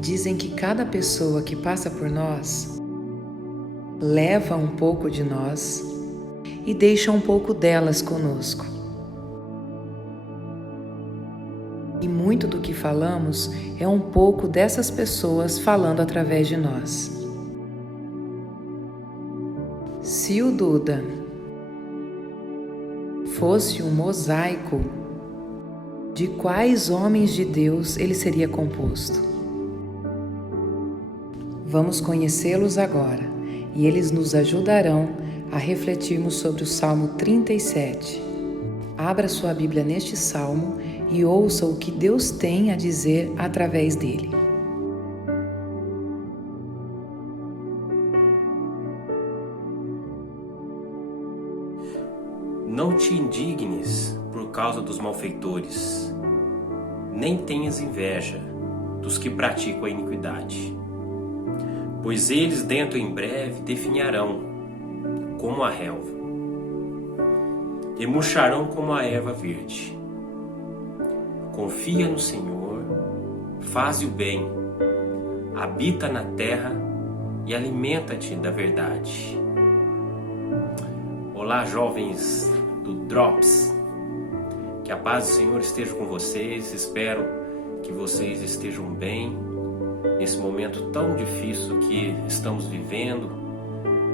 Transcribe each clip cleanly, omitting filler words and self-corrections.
Dizem que cada pessoa que passa por nós leva um pouco de nós e deixa um pouco delas conosco. E muito do que falamos é um pouco dessas pessoas falando através de nós. Se o Duda fosse um mosaico, de quais homens de Deus ele seria composto? Vamos conhecê-los agora e eles nos ajudarão a refletirmos sobre o Salmo 37. Abra sua Bíblia neste Salmo e ouça o que Deus tem a dizer através dele. Não te indignes por causa dos malfeitores, nem tenhas inveja dos que praticam a iniquidade, pois eles dentro em breve definharão como a relva, e murcharão como a erva verde. Confia no Senhor, faze o bem, habita na terra e alimenta-te da verdade. Olá, jovens do Drops, que a paz do Senhor esteja com vocês. Espero que vocês estejam bem nesse momento tão difícil que estamos vivendo,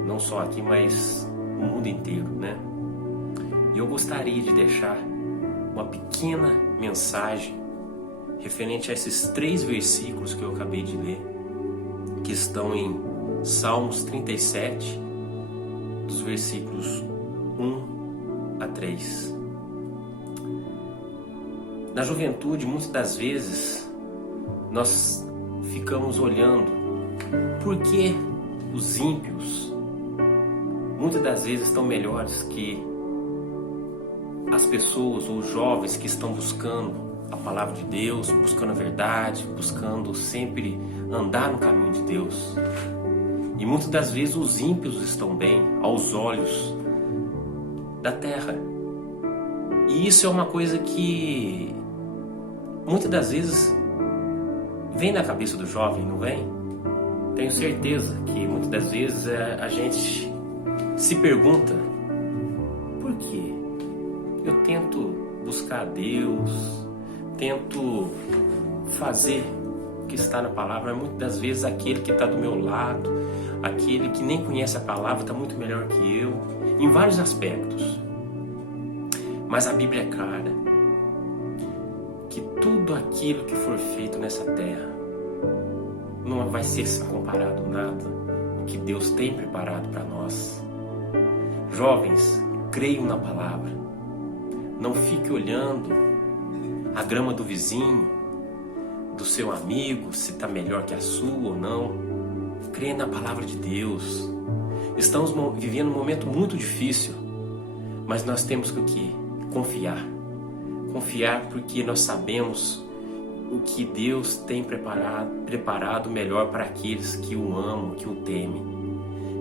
não só aqui, mas no mundo inteiro, né? E eu gostaria de deixar uma pequena mensagem referente a esses 3 versículos que eu acabei de ler, que estão em Salmos 37, dos versículos 1 a 3. Na juventude, muitas das vezes, nós ficamos olhando por que os ímpios muitas das vezes estão melhores que as pessoas ou os jovens que estão buscando a palavra de Deus, buscando a verdade, buscando sempre andar no caminho de Deus. E muitas das vezes os ímpios estão bem aos olhos da terra. E isso é uma coisa que muitas das vezes vem na cabeça do jovem, não vem? Tenho certeza que muitas das vezes a gente se pergunta: por quê? Eu tento buscar a Deus, tento fazer o que está na palavra, mas muitas das vezes aquele que está do meu lado, aquele que nem conhece a palavra, está muito melhor que eu, em vários aspectos. Mas a Bíblia é clara que tudo aquilo que for feito nessa terra não vai ser comparado nada ao que Deus tem preparado para nós. Jovens, creiam na palavra. Não fique olhando a grama do vizinho, do seu amigo, se está melhor que a sua ou não. Creia na palavra de Deus. Estamos vivendo um momento muito difícil, mas nós temos que o quê? Confiar. Confiar porque nós sabemos o que Deus tem preparado melhor para aqueles que o amam, que o temem.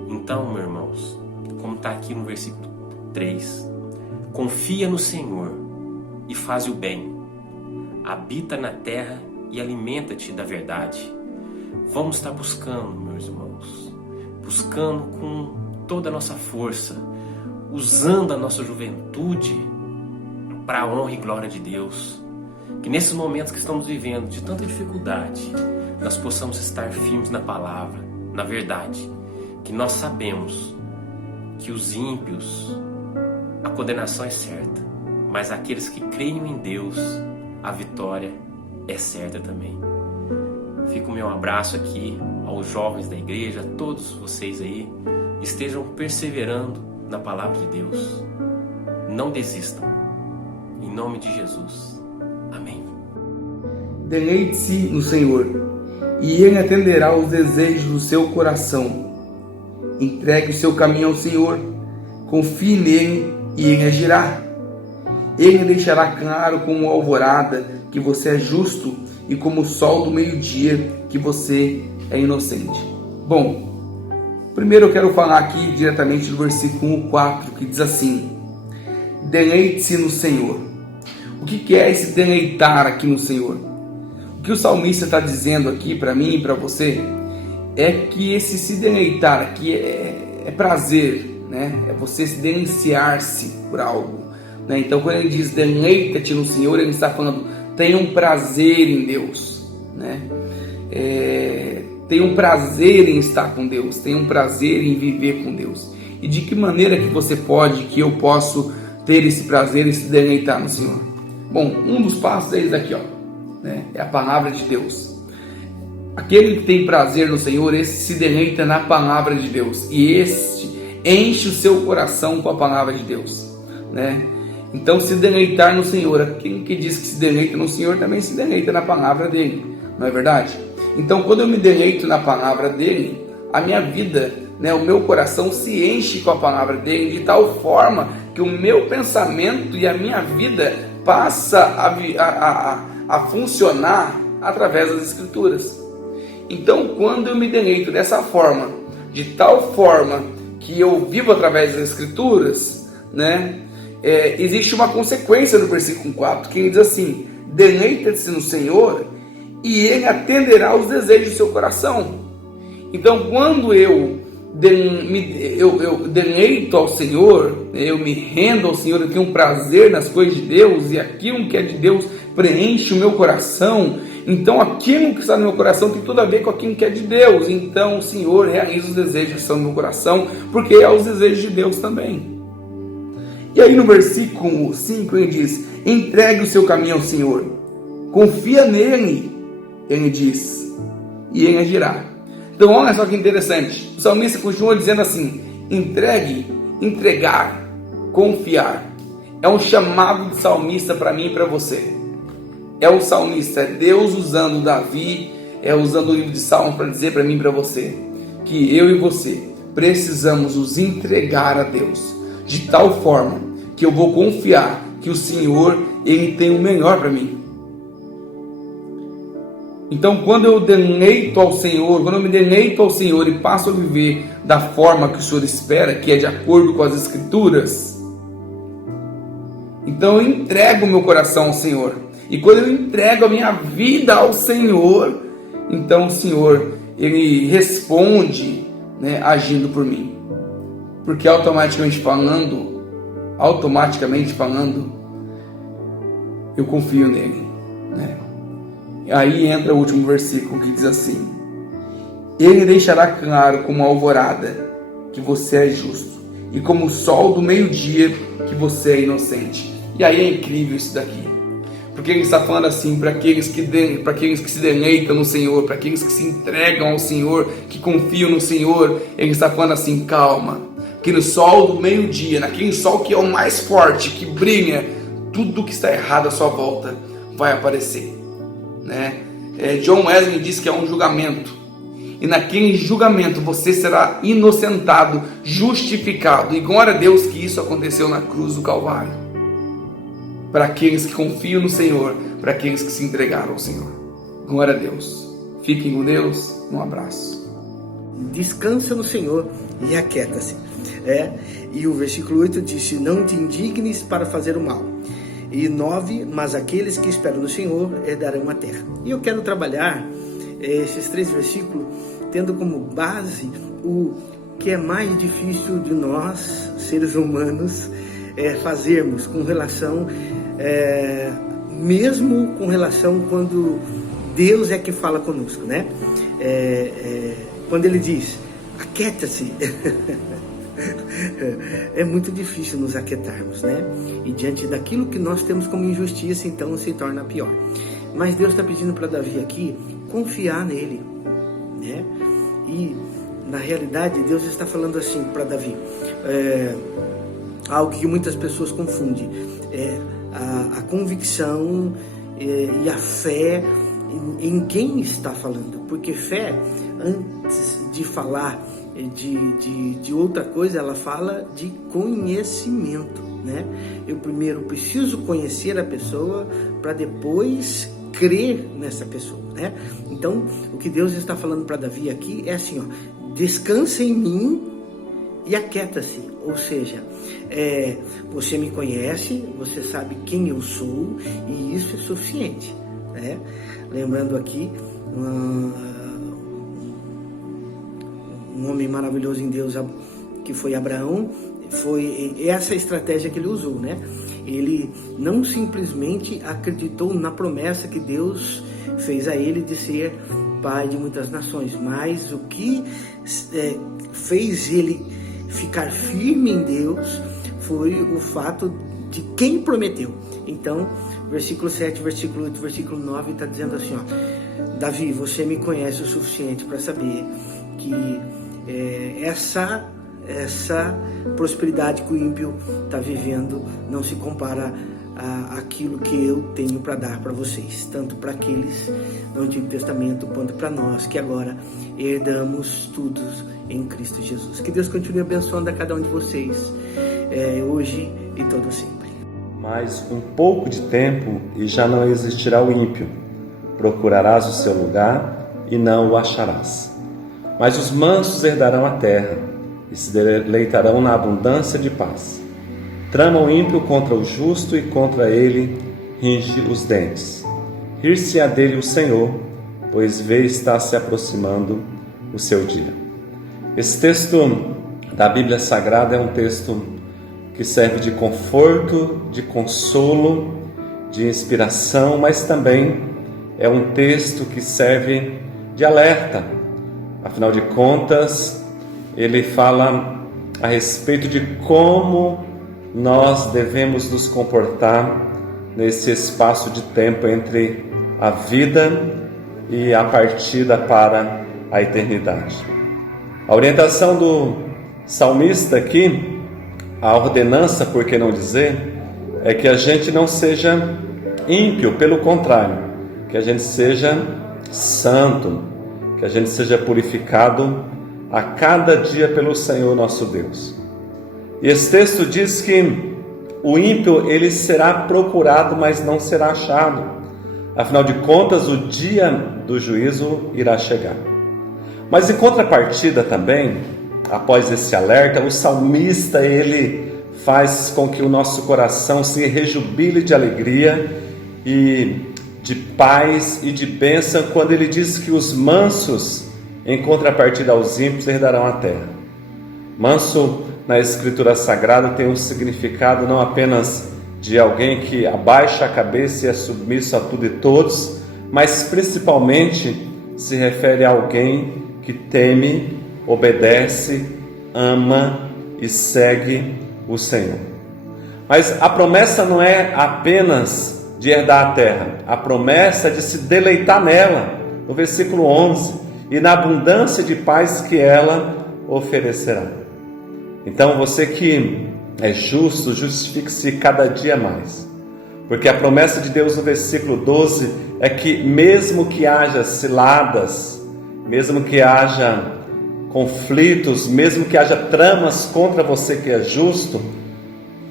Então, meus irmãos, como está aqui no versículo 3, confia no Senhor e faz o bem, habita na terra e alimenta-te da verdade. Vamos estar buscando, meus irmãos, buscando com toda a nossa força, usando a nossa juventude para a honra e glória de Deus. Que nesses momentos que estamos vivendo de tanta dificuldade, nós possamos estar firmes na palavra, na verdade, que nós sabemos que os ímpios, a condenação é certa, mas aqueles que creem em Deus, a vitória é certa também. Fica o meu abraço aqui aos jovens da igreja, a todos vocês aí, estejam perseverando na palavra de Deus. Não desistam. Em nome de Jesus. Amém. Deleite-se no Senhor, e Ele atenderá os desejos do seu coração. Entregue o seu caminho ao Senhor, confie nele e Ele agirá. Ele deixará claro como a alvorada que você é justo e como o sol do meio-dia que você é inocente. Bom, primeiro eu quero falar aqui diretamente do versículo 4, que diz assim: deleite-se no Senhor. O que é esse deleitar aqui no Senhor? que o salmista está dizendo aqui para mim e para você é que esse se deleitar aqui é prazer, né? É você se deliciar-se por algo, né? Então, quando ele diz deleita-te no Senhor, ele está falando tenha um prazer em Deus, né? Tenha um prazer em estar com Deus, tenha um prazer em viver com Deus. E de que maneira que eu posso ter esse prazer e se deleitar no Senhor? Bom, um dos passos é esse daqui, ó, né? É a palavra de Deus. Aquele que tem prazer no Senhor, esse se deleita na palavra de Deus, e este enche o seu coração com a palavra de Deus, né? Então, se deleitar no Senhor, aquele que diz que se deleita no Senhor também se deleita na palavra dele, não é verdade? Então, quando eu me deleito na palavra dele, a minha vida, né, o meu coração se enche com a palavra dele de tal forma que o meu pensamento e a minha vida passa a funcionar através das Escrituras. Então, quando eu me deleito dessa forma, de tal forma que eu vivo através das Escrituras, né, existe uma consequência no versículo 4, que ele diz assim: deleita-se no Senhor e Ele atenderá aos desejos do seu coração. Então, quando eu deleito ao Senhor, eu me rendo ao Senhor, eu tenho um prazer nas coisas de Deus, e aquilo que é de Deus preenche o meu coração, então aquilo que está no meu coração tem tudo a ver com aquilo que é de Deus. Então o Senhor realiza os desejos que estão no meu coração, porque é os desejos de Deus também. E aí no versículo 5 ele diz: entregue o seu caminho ao Senhor, confia nele, ele diz, e ele agirá. Então olha só que interessante, o salmista continua dizendo assim: entregue, entregar, confiar. É um chamado do salmista para mim e para você. É o salmista, é Deus usando Davi, usando o livro de Salmos para dizer para mim e para você que eu e você precisamos nos entregar a Deus de tal forma que eu vou confiar que o Senhor, Ele tem o melhor para mim. Então, quando eu me deleito ao Senhor e passo a viver da forma que o Senhor espera, que é de acordo com as Escrituras, então eu entrego o meu coração ao Senhor. E quando eu entrego a minha vida ao Senhor, então o Senhor, Ele responde, né, agindo por mim. Porque automaticamente falando, eu confio nele, né? Aí entra o último versículo que diz assim: Ele deixará claro como a alvorada que você é justo, e como o sol do meio-dia que você é inocente. E aí é incrível isso daqui, porque ele está falando assim para aqueles que se deleitam no Senhor, para aqueles que se entregam ao Senhor, que confiam no Senhor. Ele está falando assim: calma, que no sol do meio-dia, naquele sol que é o mais forte, que brilha, tudo que está errado à sua volta vai aparecer, né? John Wesley diz que é um julgamento, e naquele julgamento você será inocentado, justificado, e glória a Deus que isso aconteceu na cruz do Calvário, para aqueles que confiam no Senhor, para aqueles que se entregaram ao Senhor. Glória a Deus. Fiquem com Deus. Um abraço. Descansa no Senhor e aquieta-se. E o versículo 8 diz: não te indignes para fazer o mal. E 9, mas aqueles que esperam no Senhor herdarão a terra. E eu quero trabalhar esses 3 versículos tendo como base o que é mais difícil de nós, seres humanos, fazermos com relação, mesmo com relação quando Deus é que fala conosco, né? Quando Ele diz, aquieta-se, é muito difícil nos aquietarmos, né? E diante daquilo que nós temos como injustiça, então se torna pior. Mas Deus está pedindo para Davi aqui confiar nele, né? E na realidade Deus está falando assim para Davi, algo que muitas pessoas confundem, a convicção e a fé em quem está falando, porque fé, antes de falar de outra coisa, ela fala de conhecimento, né? Eu primeiro preciso conhecer a pessoa para depois crer nessa pessoa, né? Então, o que Deus está falando para Davi aqui é assim, ó: descansa em mim e aquieta-se. Ou seja, você me conhece, você sabe quem eu sou, e isso é suficiente. né? Lembrando aqui, um homem maravilhoso em Deus, que foi Abraão, foi essa estratégia que ele usou, né? Ele não simplesmente acreditou na promessa que Deus fez a ele de ser pai de muitas nações, mas o que fez ele ficar firme em Deus foi o fato de quem prometeu. Então, versículo 7, versículo 8, versículo 9 está dizendo assim, ó: Davi, você me conhece o suficiente para saber que essa prosperidade que o ímpio está vivendo não se compara àquilo que eu tenho para dar para vocês, tanto para aqueles do Antigo Testamento quanto para nós que agora herdamos tudo em Cristo Jesus. Que Deus continue abençoando a cada um de vocês, hoje e todo sempre. Mais um pouco de tempo e já não existirá o ímpio. Procurarás o seu lugar e não o acharás. Mas os mansos herdarão a terra e se deleitarão na abundância de paz. Trama o ímpio contra o justo e contra ele ringe os dentes. Rir-se-á dele o Senhor, pois vê está se aproximando o seu dia. Esse texto da Bíblia Sagrada é um texto que serve de conforto, de consolo, de inspiração, mas também é um texto que serve de alerta. Afinal de contas, ele fala a respeito de como nós devemos nos comportar nesse espaço de tempo entre a vida e a partida para a eternidade. A orientação do salmista aqui, a ordenança, por que não dizer, é que a gente não seja ímpio, pelo contrário, que a gente seja santo, que a gente seja purificado a cada dia pelo Senhor nosso Deus. E esse texto diz que o ímpio ele será procurado, mas não será achado. Afinal de contas, o dia do juízo irá chegar. Mas em contrapartida também, após esse alerta, o salmista ele faz com que o nosso coração se rejubile de alegria e de paz e de bênção quando ele diz que os mansos, em contrapartida aos ímpios, herdarão a terra. Manso na Escritura Sagrada tem um significado não apenas de alguém que abaixa a cabeça e é submisso a tudo e todos, mas principalmente se refere a alguém que teme, obedece, ama e segue o Senhor. Mas a promessa não é apenas de herdar a terra, a promessa é de se deleitar nela, no versículo 11, e na abundância de paz que ela oferecerá. Então você que é justo, justifique-se cada dia mais, porque a promessa de Deus no versículo 12 é que mesmo que haja ciladas, mesmo que haja conflitos, mesmo que haja tramas contra você que é justo,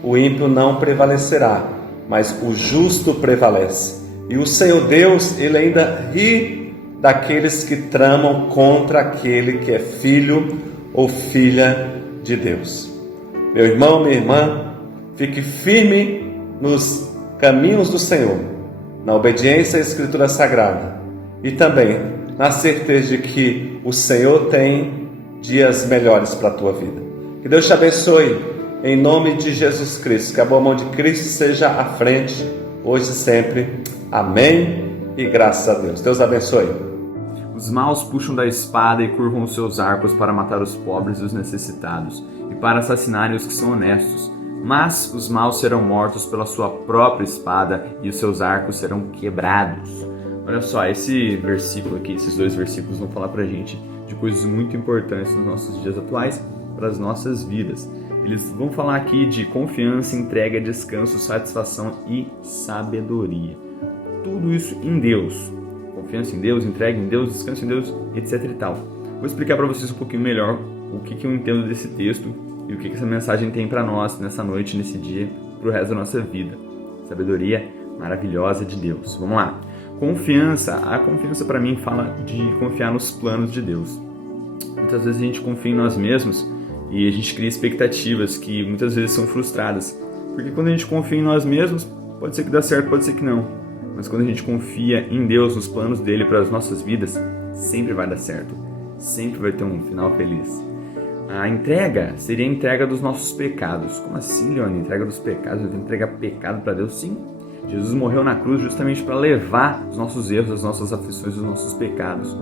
o ímpio não prevalecerá, mas o justo prevalece. E o Senhor Deus, Ele ainda ri daqueles que tramam contra aquele que é filho ou filha de Deus. Meu irmão, minha irmã, fique firme nos caminhos do Senhor, na obediência à Escritura Sagrada e também na certeza de que o Senhor tem dias melhores para a tua vida. Que Deus te abençoe, em nome de Jesus Cristo. Que a boa mão de Cristo seja à frente, hoje e sempre. Amém e graças a Deus. Deus abençoe. Os maus puxam da espada e curvam os seus arcos para matar os pobres e os necessitados, e para assassinarem os que são honestos. Mas os maus serão mortos pela sua própria espada, e os seus arcos serão quebrados. Olha só, esse versículo aqui, esses dois versículos vão falar pra gente de coisas muito importantes nos nossos dias atuais, para as nossas vidas. Eles vão falar aqui de confiança, entrega, descanso, satisfação e sabedoria. Tudo isso em Deus. Confiança em Deus, entrega em Deus, descanso em Deus, etc e tal. Vou explicar para vocês um pouquinho melhor o que eu entendo desse texto e o que essa mensagem tem para nós nessa noite, nesse dia, para o resto da nossa vida. Sabedoria maravilhosa de Deus. Vamos lá. Confiança. A confiança para mim fala de confiar nos planos de Deus. Muitas vezes a gente confia em nós mesmos e a gente cria expectativas que muitas vezes são frustradas. Porque quando a gente confia em nós mesmos, pode ser que dê certo, pode ser que não. mas quando a gente confia em Deus, nos planos dele para as nossas vidas, sempre vai dar certo, sempre vai ter um final feliz. A entrega seria a entrega dos nossos pecados. Como assim, Leone? Entrega dos pecados? Eu tenho que entregar pecado para Deus? Sim. Jesus morreu na cruz justamente para levar os nossos erros, as nossas aflições, os nossos pecados.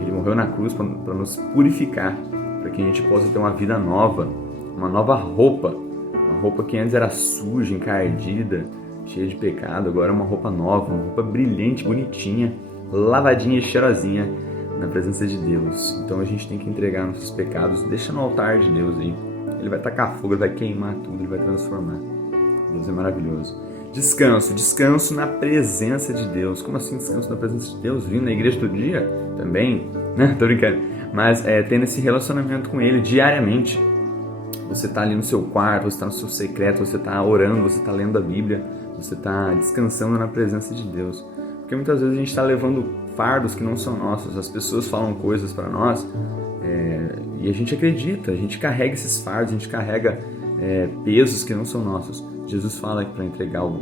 Ele morreu na cruz para nos purificar, para que a gente possa ter uma vida nova, uma nova roupa. Uma roupa que antes era suja, encardida, cheia de pecado. Agora é uma roupa nova, uma roupa brilhante, bonitinha, lavadinha e cheirosinha na presença de Deus. Então a gente tem que entregar nossos pecados, deixa no altar de Deus aí. Ele vai tacar fogo, ele vai queimar tudo, ele vai transformar. Deus é maravilhoso. Descanso na presença de Deus. Como assim descanso na presença de Deus? Vindo na igreja todo dia? Também, né? Tô brincando. Mas tendo esse relacionamento com Ele diariamente. Você tá ali no seu quarto, você tá no seu secreto, você tá orando, você tá lendo a Bíblia, você tá descansando na presença de Deus. Porque muitas vezes a gente tá levando fardos que não são nossos. As pessoas falam coisas para nós e a gente acredita, a gente carrega esses fardos, a gente carrega pesos que não são nossos. Jesus fala que para entregar o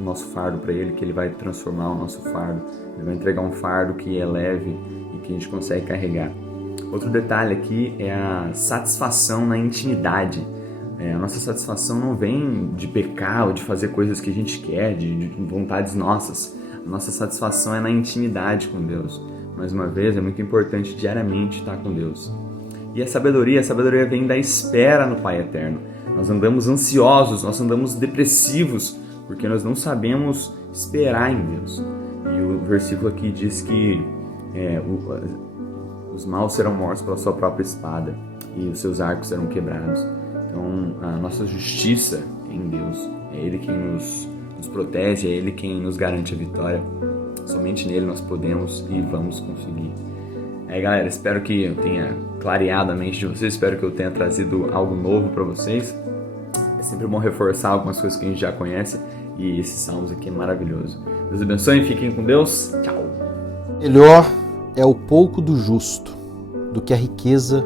nosso fardo para Ele, que Ele vai transformar o nosso fardo. Ele vai entregar um fardo que é leve e que a gente consegue carregar. Outro detalhe aqui é a satisfação na intimidade. A nossa satisfação não vem de pecar ou de fazer coisas que a gente quer, de vontades nossas. A nossa satisfação é na intimidade com Deus. Mais uma vez, é muito importante diariamente estar com Deus. E a sabedoria vem da espera no Pai Eterno. Nós andamos ansiosos, nós andamos depressivos, porque nós não sabemos esperar em Deus. E o versículo aqui diz que os maus serão mortos pela sua própria espada e os seus arcos serão quebrados. Então, a nossa justiça é em Deus. É Ele quem nos protege, é Ele quem nos garante a vitória. Somente nele nós podemos e vamos conseguir. Aí, galera, espero que eu tenha clareado a mente de vocês, espero que eu tenha trazido algo novo para vocês. É sempre bom reforçar algumas coisas que a gente já conhece e esses salmos aqui é maravilhoso. Deus abençoe, fiquem com Deus. Tchau. Melhor é o pouco do justo do que a riqueza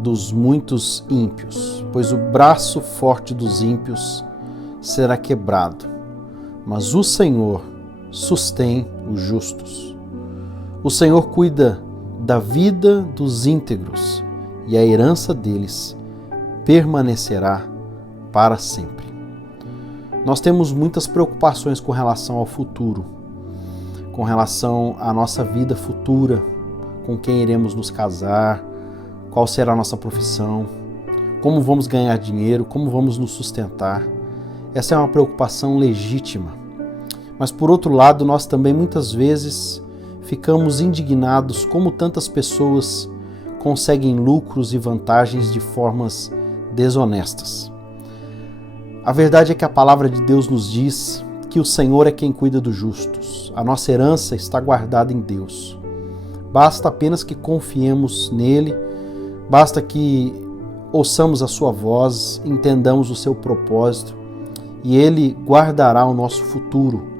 dos muitos ímpios, pois o braço forte dos ímpios será quebrado, mas o Senhor sustém os justos. O Senhor cuida da vida dos íntegros e a herança deles permanecerá para sempre. Nós temos muitas preocupações com relação ao futuro, com relação à nossa vida futura, com quem iremos nos casar, qual será a nossa profissão, como vamos ganhar dinheiro, como vamos nos sustentar. Essa é uma preocupação legítima. Mas por outro lado, nós também muitas vezes ficamos indignados como tantas pessoas conseguem lucros e vantagens de formas desonestas. A verdade é que a palavra de Deus nos diz que o Senhor é quem cuida dos justos. A nossa herança está guardada em Deus. Basta apenas que confiemos nele, basta que ouçamos a sua voz, entendamos o seu propósito e ele guardará o nosso futuro.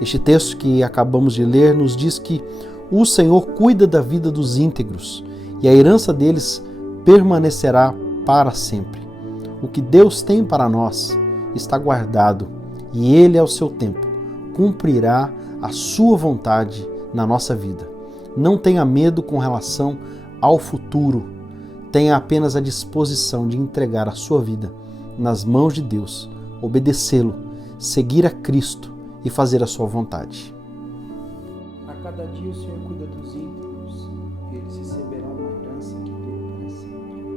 Este texto que acabamos de ler nos diz que o Senhor cuida da vida dos íntegros e a herança deles permanecerá para sempre. O que Deus tem para nós está guardado e Ele, ao seu tempo, cumprirá a sua vontade na nossa vida. Não tenha medo com relação ao futuro, tenha apenas a disposição de entregar a sua vida nas mãos de Deus, obedecê-lo, seguir a Cristo e fazer a sua vontade. A cada dia o Senhor cuida dos íntegros, e eles receberão uma herança que dura para sempre.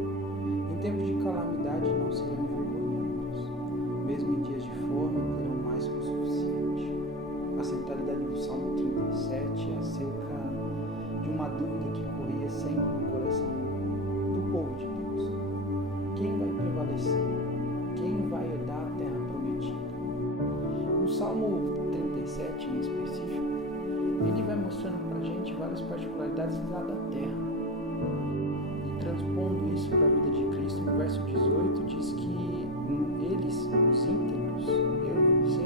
Em tempos de calamidade não serão envergonhados, mesmo em dias de fome terão mais que o suficiente. A centralidade do Salmo 37 é acerca de uma dúvida que corria sempre no coração do povo de Deus. Quem vai prevalecer? Quem vai herdar a terra prometida? No Salmo 37 em específico, ele vai mostrando para a gente várias particularidades lá da terra. E transpondo isso para a vida de Cristo, no verso 18 diz que eles, os íntegros, eu e você,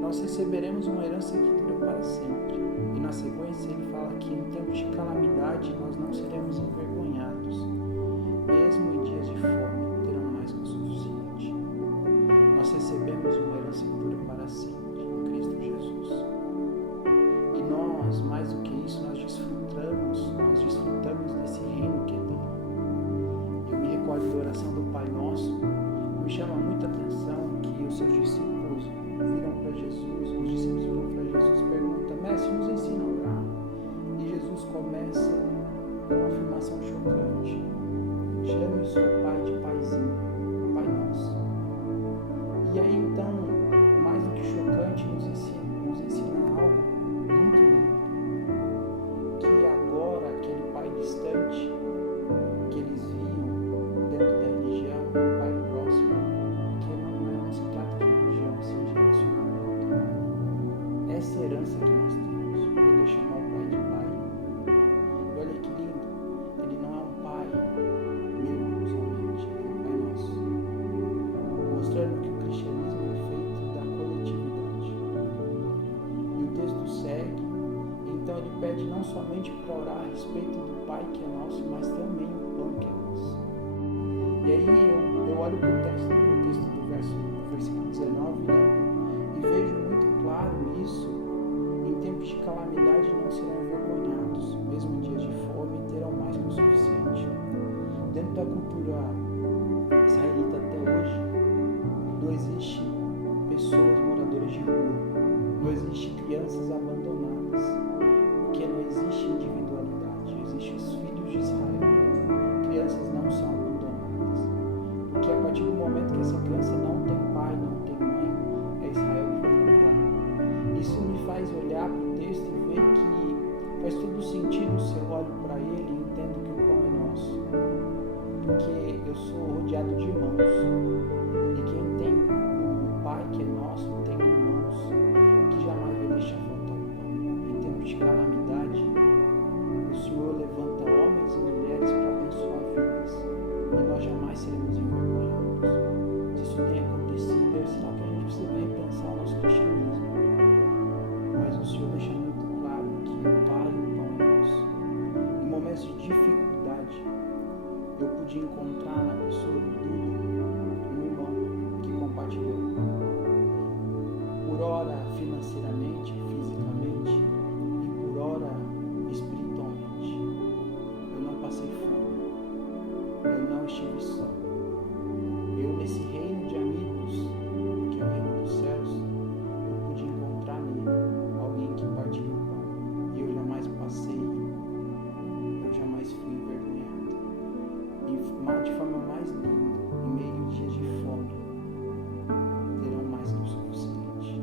nós receberemos uma herança que dura para sempre. E na sequência ele fala que em tempos de calamidade nós não seremos envergonhados, mesmo em dias de fome terão mais que o suficiente. Nós recebemos uma herança que dura para sempre, em Cristo Jesus. nós, mais do que isso, nós desfrutamos desse reino que é dele. Eu me recordo da oração do Pai Nosso, me chama muita atenção que os seus discípulos viram para Jesus, e perguntam: Mestre, nos ensina a orar. E Jesus começa com uma afirmação chocante: chame o seu Pai de Paizinho, Pai Nosso. E aí então, mais do que chocante, nos ensina algo muito lindo, que agora aquele Pai distante que eles viam dentro da religião é um Pai próximo, que não se trata de religião, sim de relacionamento. Essa é a herança que nós temos, poder chamar o Pai de Pai. E olha que lindo, ele não é um Pai meu somente, ele é um Pai nosso, mostrando que o cristianismo é feito da coletividade. E o texto segue, então ele pede não somente para orar a respeito do Pai que é nosso, mas também o pão que é nosso. E aí eu olho para o texto do versículo 19 e vejo muito claro nisso: em tempos de calamidade não serão envergonhados, mesmo em dias de fome terão mais que o suficiente. Dentro da cultura israelita até hoje, não existe pessoas moradoras de rua, não existe crianças abandonadas, porque não existe individualidade, existem os filhos de Israel. Crianças não são abandonadas, porque a partir do momento que essa criança não tem pai, não tem mãe, é Israel que vai cuidar. Isso me faz olhar para o texto e ver que faz todo sentido se eu olho para ele e entendo que o pão é nosso, porque eu sou rodeado de irmãos, e quem tem um pai que é nosso tem irmãos que jamais vai deixar faltar o pão. Em tempos de calamidade, o Senhor levanta homens e mulheres para abençoar vidas, e nós jamais seremos envergonhados. Se isso tem acontecido, é sinal que a gente precisa repensar o nosso cristianismo. Mas o Senhor deixa muito claro que o Pai e o pão é nosso. Em momentos de dificuldade, eu pude encontrar na pessoa do Duda um irmão que compartilhou. Por ora financeiramente, fisicamente, e por ora espiritualmente. Eu não passei fome, eu não estive só. Eu, nesse reino de amigos, que é o reino dos céus, eu pude encontrar nele alguém que partilhou o pão. E eu jamais passei, eu jamais fui envergonhado. E de forma mais linda, em meio a dias de fome, terão mais que o suficiente.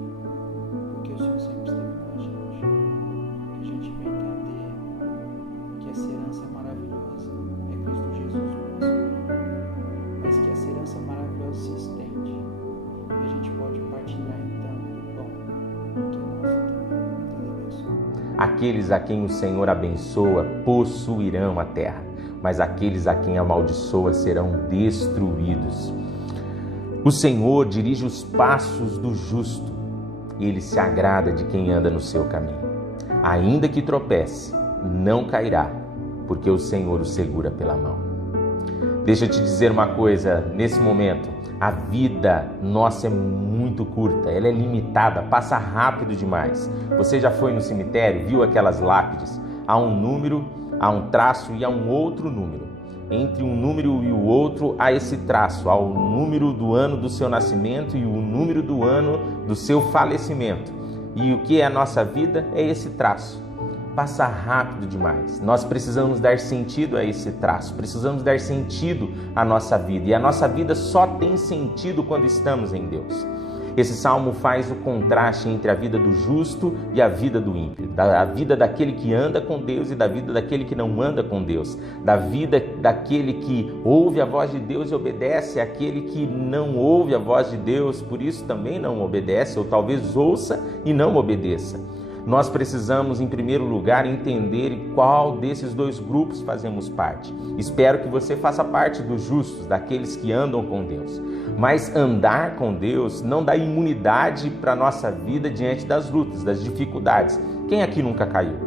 Porque o Senhor sempre esteve com a gente. Que a gente vai entender que essa herança maravilhosa é Cristo Jesus, o nosso irmão. Mas que essa herança maravilhosa se estende. E a gente pode partilhar então do pão que é nosso também. Deus abençoe. Aqueles a quem o Senhor abençoa possuirão a terra, mas aqueles a quem amaldiçoa serão destruídos. O Senhor dirige os passos do justo, e Ele se agrada de quem anda no seu caminho. Ainda que tropece, não cairá, porque o Senhor o segura pela mão. Deixa eu te dizer uma coisa, nesse momento, a vida nossa é muito curta, ela é limitada, passa rápido demais. Você já foi no cemitério, viu aquelas lápides? Há um número, há um traço e há um outro número. Entre um número e o outro há esse traço, há o número do ano do seu nascimento e o número do ano do seu falecimento. E o que é a nossa vida é esse traço. Passa rápido demais. Nós precisamos dar sentido a esse traço, precisamos dar sentido à nossa vida. E a nossa vida só tem sentido quando estamos em Deus. Esse salmo faz o contraste entre a vida do justo e a vida do ímpio, da vida daquele que anda com Deus e da vida daquele que não anda com Deus, da vida daquele que ouve a voz de Deus e obedece, àquele que não ouve a voz de Deus, por isso também não obedece, ou talvez ouça e não obedeça. Nós precisamos, em primeiro lugar, entender qual desses dois grupos fazemos parte. Espero que você faça parte dos justos, daqueles que andam com Deus. Mas andar com Deus não dá imunidade para a nossa vida diante das lutas, das dificuldades. Quem aqui nunca caiu?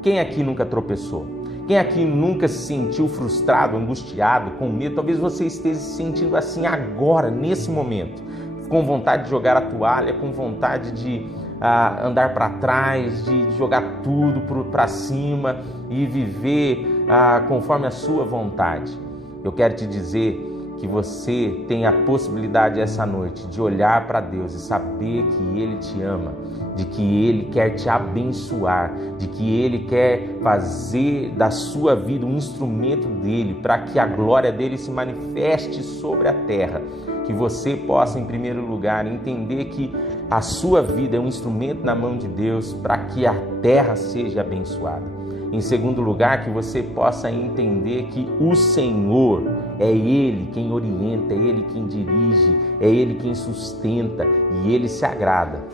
Quem aqui nunca tropeçou? Quem aqui nunca se sentiu frustrado, angustiado, com medo? Talvez você esteja se sentindo assim agora, nesse momento, com vontade de jogar a toalha, com vontade de andar para trás, de jogar tudo para cima e viver conforme a sua vontade. Eu quero te dizer que você tem a possibilidade essa noite de olhar para Deus e saber que Ele te ama, de que Ele quer te abençoar, de que Ele quer fazer da sua vida um instrumento dEle, para que a glória dEle se manifeste sobre a terra. Que você possa, em primeiro lugar, entender que a sua vida é um instrumento na mão de Deus para que a terra seja abençoada. Em segundo lugar, que você possa entender que o Senhor é Ele quem orienta, é Ele quem dirige, é Ele quem sustenta e Ele se agrada.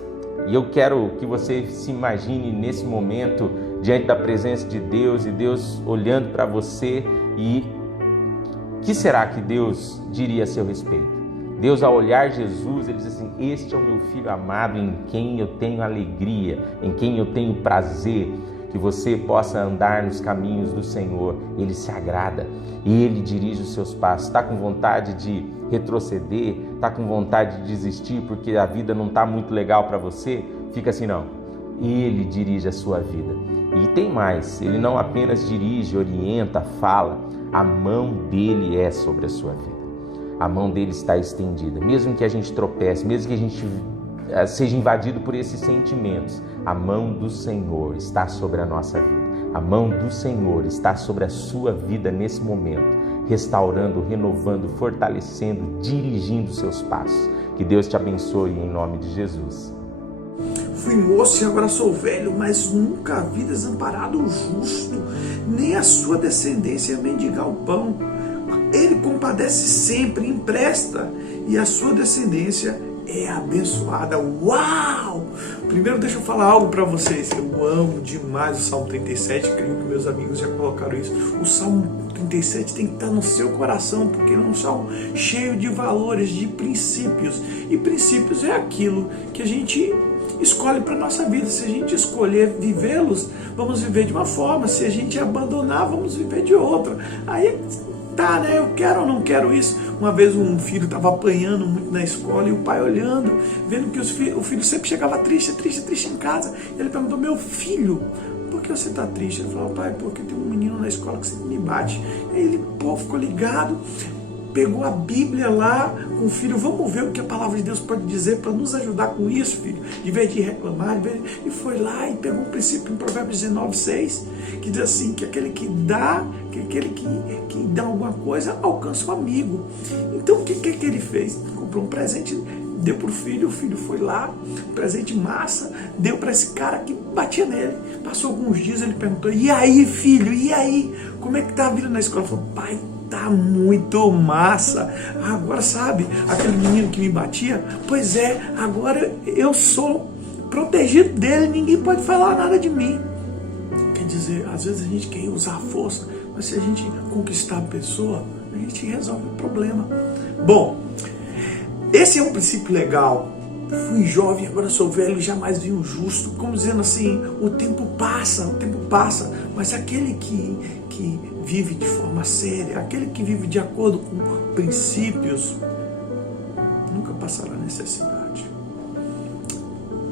E eu quero que você se imagine nesse momento diante da presença de Deus e Deus olhando para você e o que será que Deus diria a seu respeito? Deus, ao olhar Jesus, Ele diz assim: este é o meu Filho amado em quem eu tenho alegria, em quem eu tenho prazer. Que você possa andar nos caminhos do Senhor. Ele se agrada, Ele dirige os seus passos. Está com vontade de retroceder? Está com vontade de desistir porque a vida não está muito legal para você? Fica assim, não. Ele dirige a sua vida. E tem mais, Ele não apenas dirige, orienta, fala. A mão dEle é sobre a sua vida. A mão dEle está estendida. Mesmo que a gente tropece, mesmo que a gente seja invadido por esses sentimentos, a mão do Senhor está sobre a nossa vida. A mão do Senhor está sobre a sua vida nesse momento, restaurando, renovando, fortalecendo, dirigindo os seus passos. Que Deus te abençoe em nome de Jesus. Fui moço e agora sou velho, mas nunca vi desamparado o justo, nem a sua descendência mendigar o pão. Ele compadece sempre, empresta, e a sua descendência é abençoada. Uau! Primeiro deixa eu falar algo para vocês. Eu amo demais o Salmo 37, creio que meus amigos já colocaram isso. O Salmo 37 tem que estar no seu coração, porque ele é um salmo cheio de valores, de princípios. E princípios é aquilo que a gente escolhe para a nossa vida. Se a gente escolher vivê-los, vamos viver de uma forma. Se a gente abandonar, vamos viver de outra. Aí tá, né? Eu quero ou não quero isso? Uma vez um filho estava apanhando muito na escola e o pai olhando, vendo que o filho sempre chegava triste em casa. Ele perguntou: meu filho, por que você está triste? Ele falou: pai, porque tem um menino na escola que sempre me bate. Aí ele, ficou ligado, pegou a Bíblia lá com o filho: vamos ver o que a palavra de Deus pode dizer para nos ajudar com isso, filho, em vez de reclamar. E foi lá e pegou um princípio em Provérbios 19:6, que diz assim, que aquele que dá, que aquele que dá alguma coisa alcança um amigo. Então o que ele fez? Comprou um presente, deu para o filho foi lá, presente massa, deu para esse cara que batia nele. Passou alguns dias, ele perguntou: e aí, filho, e aí? Como é que tá a vida na escola? Ele falou: pai, tá muito massa. Agora, sabe, aquele menino que me batia? Pois é, agora eu sou protegido dele, ninguém pode falar nada de mim. Quer dizer, às vezes a gente quer usar a força, mas se a gente conquistar a pessoa, a gente resolve o problema. Bom, esse é um princípio legal. Fui jovem, agora sou velho, jamais vi um justo. Como dizendo assim, o tempo passa, mas aquele que vive de forma séria, aquele que vive de acordo com princípios, nunca passará necessidade.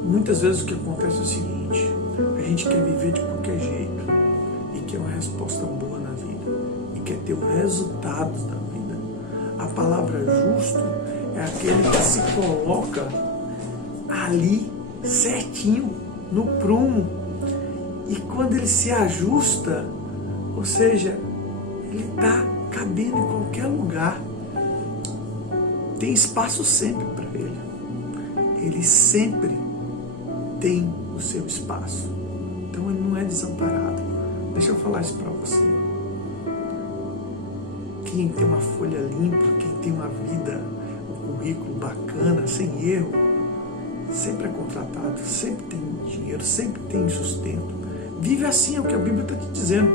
Muitas vezes o que acontece é o seguinte: a gente quer viver de qualquer jeito e quer uma resposta boa na vida e quer ter o resultado da vida. A palavra justo é aquele que se coloca ali certinho, no prumo, e quando ele se ajusta, ou seja, ele está cabendo em qualquer lugar, tem espaço sempre para ele, ele sempre tem o seu espaço, então ele não é desamparado. Deixa eu falar isso para você: quem tem uma folha limpa, quem tem uma vida, um currículo bacana, sem erro, sempre é contratado, sempre tem dinheiro, sempre tem sustento. Vive assim, é o que a Bíblia está te dizendo.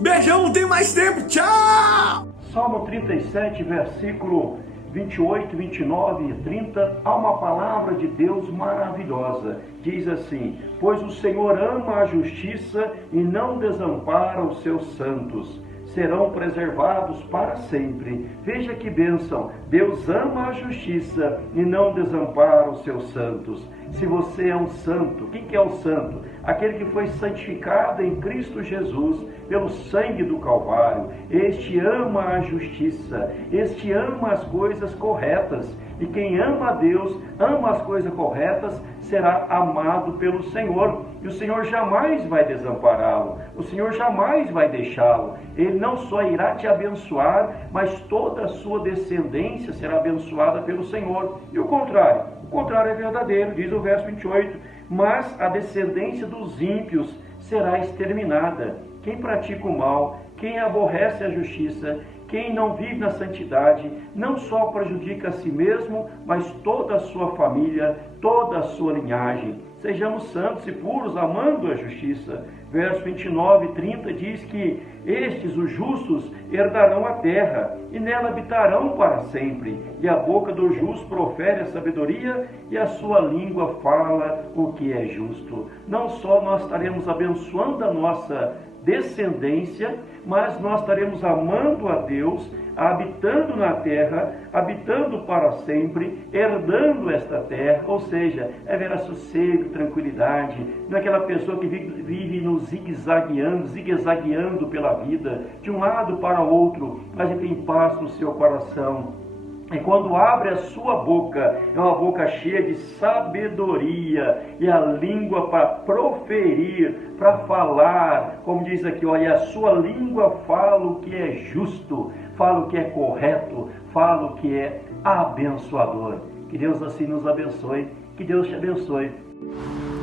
Beijão, não tenho mais tempo, tchau! Salmo 37, versículo 28, 29 e 30, há uma palavra de Deus maravilhosa. Diz assim: pois o Senhor ama a justiça e não desampara os seus santos. Serão preservados para sempre. Veja que bênção! Deus ama a justiça e não desampara os seus santos. se você é um santo. Quem que é o santo? Aquele que foi santificado em Cristo Jesus pelo sangue do Calvário. Este ama a justiça, este ama as coisas corretas. E quem ama a Deus, ama as coisas corretas, será amado pelo Senhor. E o Senhor jamais vai desampará-lo, o Senhor jamais vai deixá-lo. Ele não só irá te abençoar, mas toda a sua descendência será abençoada pelo Senhor. E o contrário é verdadeiro, diz o verso 28, mas a descendência dos ímpios será exterminada. Quem pratica o mal, quem aborrece a justiça, quem não vive na santidade, não só prejudica a si mesmo, mas toda a sua família, toda a sua linhagem. Sejamos santos e puros, amando a justiça. Verso 29 e 30 diz que estes, os justos, herdarão a terra, e nela habitarão para sempre. E a boca do justo profere a sabedoria, e a sua língua fala o que é justo. Não só nós estaremos abençoando a nossa descendência, mas nós estaremos amando a Deus, habitando na terra, habitando para sempre, herdando esta terra, ou seja, haverá sossego, tranquilidade, não é aquela pessoa que vive no zigue-zagueando pela vida, de um lado para o outro, mas ele tem paz no seu coração. E quando abre a sua boca, é uma boca cheia de sabedoria, e a língua para proferir, para falar, como diz aqui, olha, a sua língua fala o que é justo, fala o que é correto, fala o que é abençoador. Que Deus assim nos abençoe, que Deus te abençoe.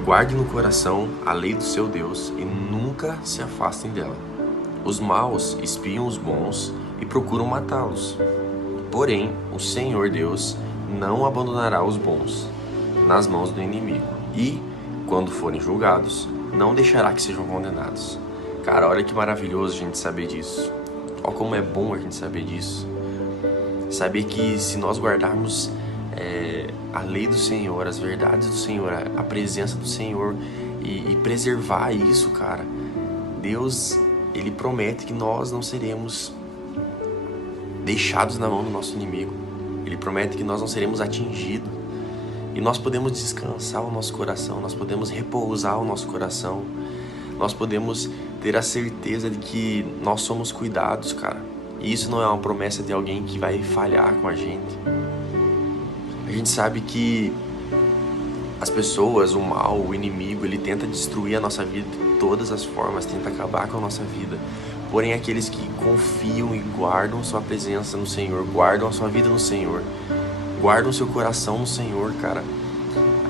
Guarde no coração a lei do seu Deus e nunca se afastem dela. Os maus espiam os bons e procuram matá-los. Porém, o Senhor Deus não abandonará os bons nas mãos do inimigo. E, quando forem julgados, não deixará que sejam condenados. Cara, olha que maravilhoso a gente saber disso. Olha como é bom a gente saber disso. Saber que se nós guardarmos a lei do Senhor, as verdades do Senhor, a presença do Senhor e preservar isso, cara, Deus, Ele promete que nós não seremos deixados na mão do nosso inimigo. Ele promete que nós não seremos atingidos. E nós podemos descansar o nosso coração, nós podemos repousar o nosso coração, nós podemos ter a certeza de que nós somos cuidados, cara. E isso não é uma promessa de alguém que vai falhar com a gente. A gente sabe que as pessoas, o mal, o inimigo, ele tenta destruir a nossa vida de todas as formas, tenta acabar com a nossa vida. Porém, aqueles que confiam e guardam sua presença no Senhor, guardam a sua vida no Senhor, guardam seu coração no Senhor, cara,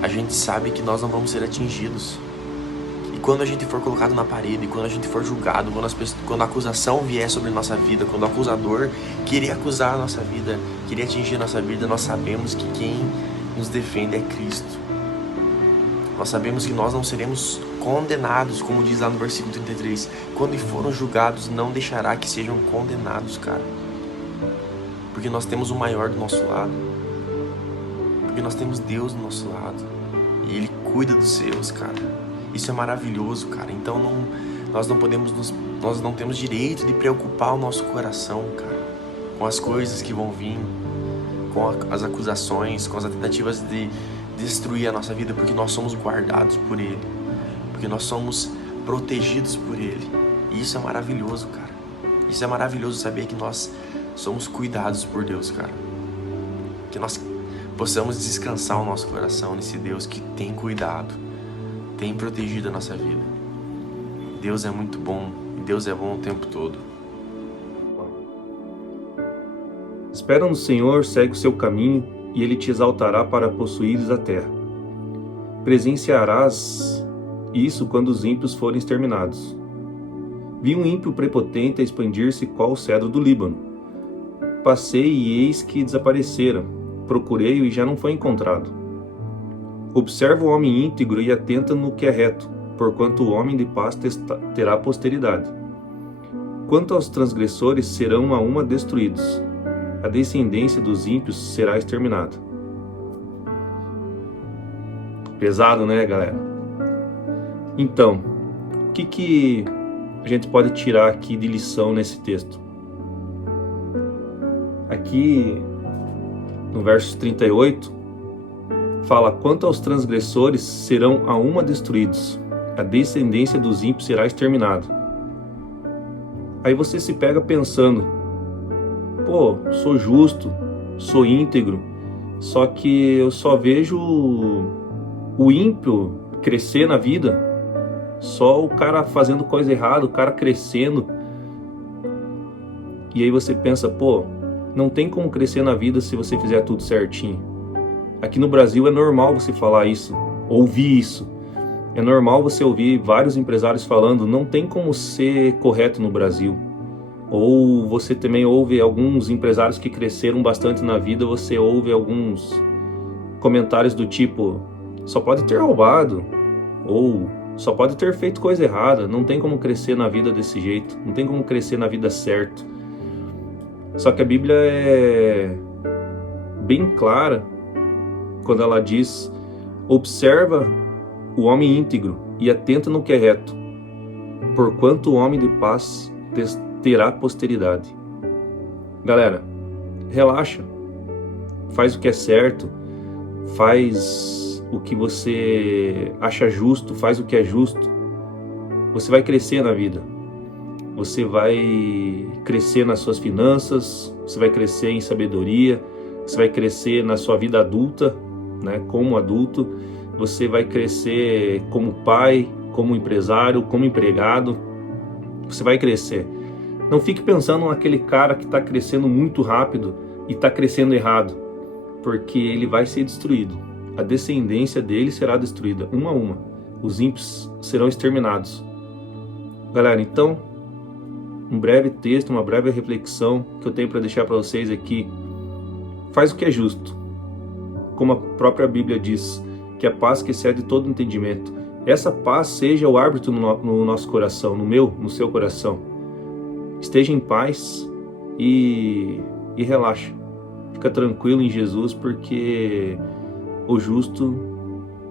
a gente sabe que nós não vamos ser atingidos. E quando a gente for colocado na parede, quando a gente for julgado, quando a acusação vier sobre a nossa vida, quando o acusador querer acusar a nossa vida, querer atingir a nossa vida, nós sabemos que quem nos defende é Cristo. Nós sabemos que nós não seremos condenados, como diz lá no versículo 33. Quando foram julgados, não deixará que sejam condenados, cara. Porque nós temos o maior do nosso lado. Porque nós temos Deus do nosso lado. E Ele cuida dos seus, cara. Isso é maravilhoso, cara. Então nós não temos direito de preocupar o nosso coração, cara, com as coisas que vão vir, com as acusações, com as tentativas de destruir a nossa vida, porque nós somos guardados por Ele, porque nós somos protegidos por Ele. E isso é maravilhoso, cara. Isso é maravilhoso saber que nós somos cuidados por Deus, cara. Que nós possamos descansar o nosso coração nesse Deus que tem cuidado, tem protegido a nossa vida. Deus é muito bom, Deus é bom o tempo todo. Espera no Senhor, segue o seu caminho, e Ele te exaltará para possuires a terra. Presenciarás isso quando os ímpios forem exterminados. Vi um ímpio prepotente a expandir-se qual o cedro do Líbano. Passei e eis que desaparecera. Procurei-o e já não foi encontrado. Observa o homem íntegro e atenta no que é reto, porquanto o homem de paz terá posteridade. Quanto aos transgressores, serão a uma destruídos. A descendência dos ímpios será exterminada. Pesado, né, galera? Então, o que a gente pode tirar aqui de lição nesse texto? Aqui, no verso 38, fala: quanto aos transgressores, serão a uma destruídos, a descendência dos ímpios será exterminada. Aí você se pega pensando: pô, sou justo, sou íntegro, só que eu só vejo o ímpio crescer na vida, só o cara fazendo coisa errada, o cara crescendo. E aí você pensa: pô, não tem como crescer na vida se você fizer tudo certinho. Aqui no Brasil é normal você falar isso, ouvir isso. É normal você ouvir vários empresários falando: não tem como ser correto no Brasil. Ou você também ouve alguns empresários que cresceram bastante na vida, você ouve alguns comentários do tipo: só pode ter roubado, ou só pode ter feito coisa errada, não tem como crescer na vida desse jeito, não tem como crescer na vida certo. Só que a Bíblia é bem clara quando ela diz: observa o homem íntegro e atenta no que é reto, porquanto o homem de paz terá posteridade. Galera, relaxa, faz o que é certo, faz o que você acha justo, faz o que é justo. Você vai crescer na vida, você vai crescer nas suas finanças, você vai crescer em sabedoria, você vai crescer na sua vida adulta, né, como adulto, você vai crescer como pai, como empresário, como empregado, você vai crescer. Não fique pensando naquele cara que está crescendo muito rápido e está crescendo errado, porque ele vai ser destruído. A descendência dele será destruída, uma a uma. Os ímpios serão exterminados. Galera, então, um breve texto, uma breve reflexão que eu tenho para deixar para vocês aqui. Faz o que é justo, como a própria Bíblia diz, que a paz que excede todo entendimento. Essa paz seja o árbitro no nosso coração, no meu, no seu coração. Esteja em paz e relaxa. Fica tranquilo em Jesus, porque o justo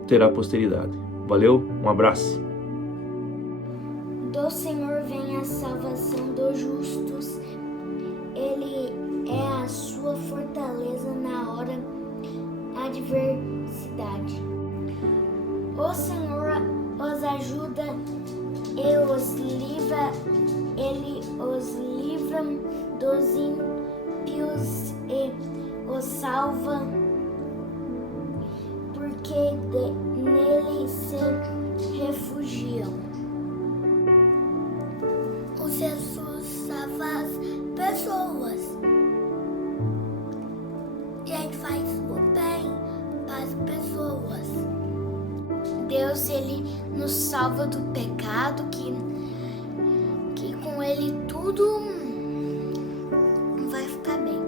terá posteridade. Valeu, um abraço. Do Senhor vem a salvação dos justos. Ele é a sua fortaleza na hora da adversidade. O Senhor os ajuda e os livra. Ele os livra dos ímpios e os salva, porque nele se refugiam. O Jesus salva as pessoas. E ele faz o bem para as pessoas. Deus, ele nos salva do pecado, que com ele tudo vai ficar bem.